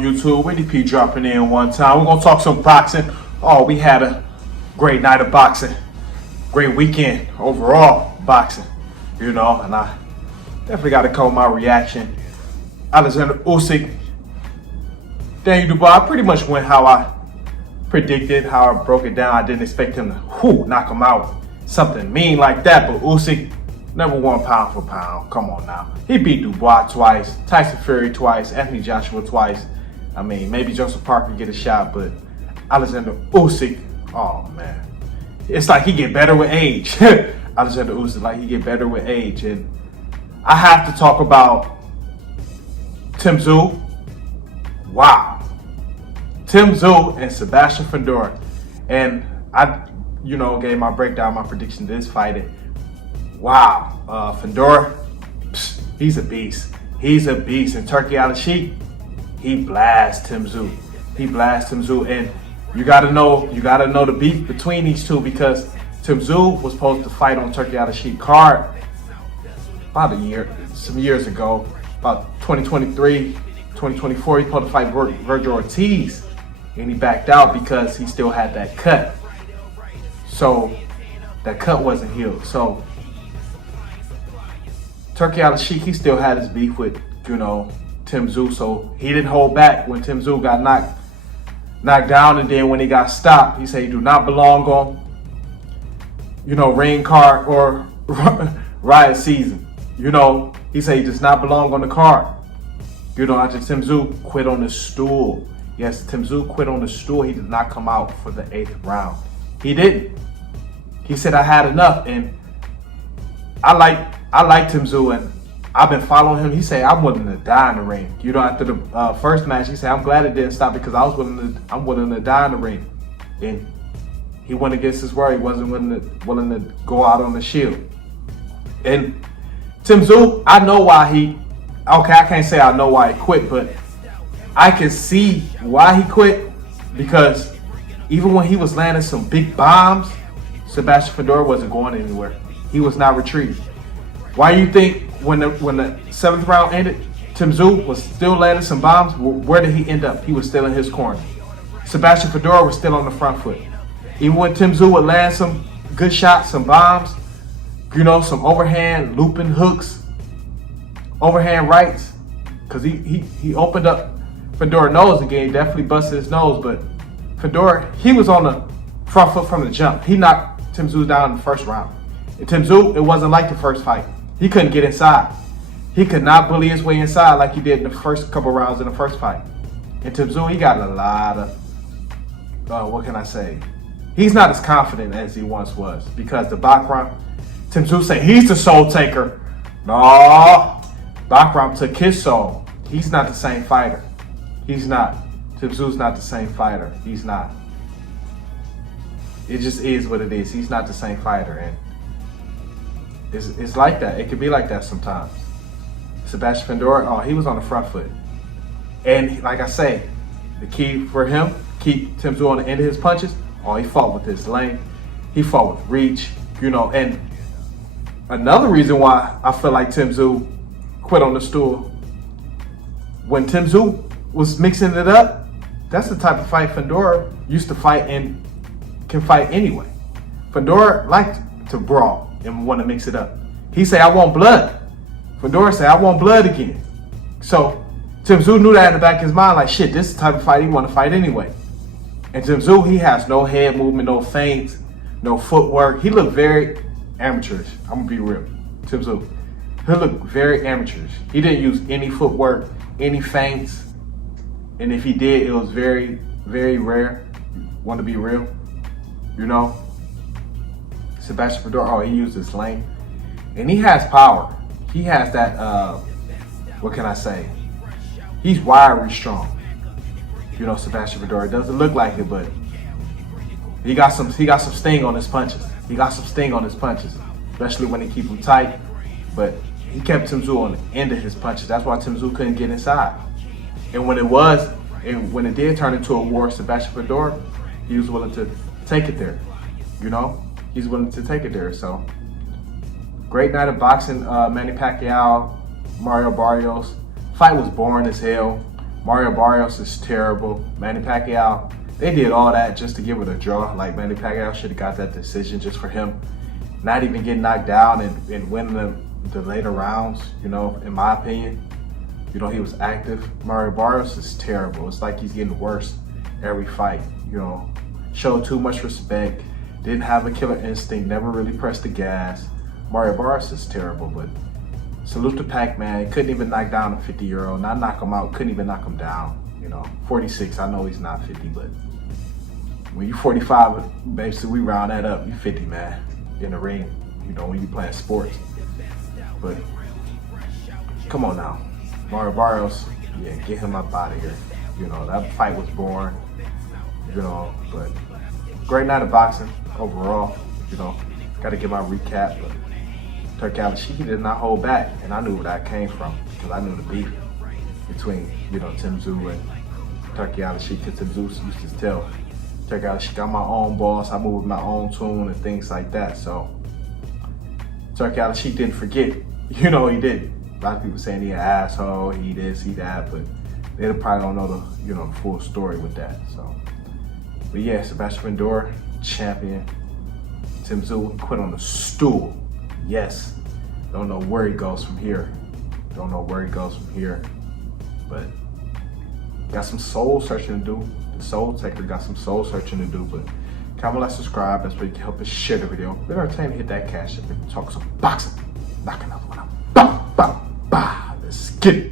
on YouTube. WittyP dropping in one time. We're gonna talk some boxing. Oh, we had a great night of boxing. Great weekend overall boxing. You know, and I definitely got to call my reaction. Oleksandr Usyk, Daniel Dubois. I pretty much went how I predicted, how I broke it down. I didn't expect him to knock him out. Something mean like that, but Usyk never won pound for pound. Come on now. He beat Dubois twice, Tyson Fury twice, Anthony Joshua twice. I mean, maybe Joseph Parker get a shot, but Oleksandr Usyk, oh man. It's like he get better with age. Oleksandr Usyk, like he get better with age. And I have to talk about Tszyu. Wow. Tszyu and Sebastian Fundora. And I, gave my breakdown, my prediction to this fight. And wow. Fundora, he's a beast. He's a beast. And Turki Alalshikh, he blasts Tszyu. He blasts Tszyu. And you gotta know the beef between these two, because Tszyu was supposed to fight on Turki Alalshikh card about some years ago, about 2023, 2024. He was supposed to fight Virgil Ortiz, and he backed out because he still had that cut. So that cut wasn't healed. So Turki Alalshikh, he still had his beef with, Tszyu. So he didn't hold back when Tszyu got knocked down, and then when he got stopped, he said he do not belong on, rain card or riot season. He said he does not belong on the card. After Tszyu quit on the stool. Yes, Tszyu quit on the stool. He did not come out for the 8th round. He didn't. He said, I had enough. And I like Tszyu, and I've been following him. He said, I'm willing to die in the ring. After the first match, he said, I'm glad it didn't stop because I'm willing to die in the ring. And he went against his word. He wasn't willing to go out on the shield. And Tszyu, I know why I can't say I know why he quit, but I can see why he quit, because even when he was landing some big bombs, Sebastian Fundora wasn't going anywhere. He was not retreating. Why do you think when the 7th round ended, Tszyu was still landing some bombs? Where did he end up? He was still in his corner. Sebastian Fundora was still on the front foot. Even when Tszyu would land some good shots, some bombs, some overhand looping hooks, overhand rights, because he opened up Fundora's nose again. He definitely busted his nose, but Fundora, he was on the front foot from the jump. He knocked Tszyu down in the first round. And Tszyu, it wasn't like the first fight. He couldn't get inside. He could not bully his way inside like he did in the first couple rounds in the first fight. And Tszyu, he got a lot of, what can I say? He's not as confident as he once was, because the background, Tszyu said he's the soul taker. No, Bakram took his soul. He's not the same fighter. He's not. Tszyu's not the same fighter. He's not. It just is what it is. He's not the same fighter, and it's like that. It could be like that sometimes. Sebastian Fundora, he was on the front foot. And like I say, the key for him, keep Tszyu on the end of his punches, he fought with his length. He fought with reach, and another reason why I feel like Tszyu quit on the stool, when Tszyu was mixing it up, that's the type of fight Fundora used to fight and can fight anyway. Fundora liked to brawl and want to mix it up. He said, I want blood. Fundora said, I want blood again. So Tszyu knew that in the back of his mind, like, shit, this is the type of fight he want to fight anyway. And Tszyu, he has no head movement, no feints, no footwork. He looked very amateurish. I'm going to be real. Tszyu, he looked very amateurish. He didn't use any footwork, any feints. And if he did, it was very, very rare. Want to be real? Sebastian Fundora, he used his length. And he has power. He has that, what can I say? He's wiry strong. Sebastian Fundora. It doesn't look like it, but he got some sting on his punches. Especially when they keep him tight. But he kept Tszyu on the end of his punches. That's why Tszyu couldn't get inside. And when it did turn into a war, Sebastian Fundora, he was willing to take it there. He's willing to take it there. So great night of boxing. Manny Pacquiao, Mario Barrios. Fight was boring as hell. Mario Barrios is terrible. Manny Pacquiao, they did all that just to give it a draw. Like Manny Pacquiao should have got that decision just for him not even getting knocked down and winning the later rounds, you know, in my opinion. You know, he was active. Mario Barrios is terrible. It's like he's getting worse every fight, you know. Showed too much respect, didn't have a killer instinct, never really pressed the gas. Mario Barrios is terrible, but salute to Pac-Man. Couldn't even knock down a 50-year-old. Not knock him out, couldn't even knock him down. You know, 46, I know he's not 50, but when you're 45, basically we round that up. You 50, man, in the ring, you know, when you playing sports. But come on now, Mario Barrios, yeah, get him up out of here. You know, that fight was boring, you know, but great night of boxing overall, you know. Got to get my recap, but Turki Alalshikh did not hold back, and I knew where that came from, because I knew the beef between, you know, Tszyu and Turki Alalshikh, because Tszyu used to tell Turki Alalshikh, I'm my own boss, I move with my own tune and things like that. So Turki Alalshikh didn't forget, you know, he did. A lot of people saying he an asshole, he this, he that, but they probably don't know the, you know, the full story with that. So, but yeah, Sebastian Fundora, champion. Tszyu quit on the stool. Yes. Don't know where he goes from here. Don't know where he goes from here. But got some soul searching to do. The Soul Taker got some soul searching to do. But comment, like, subscribe. That's where you can help us share the video. Been entertaining. Hit that cash up and talk some boxing. Knock another one out. Bah, bah, bah. Let's get it.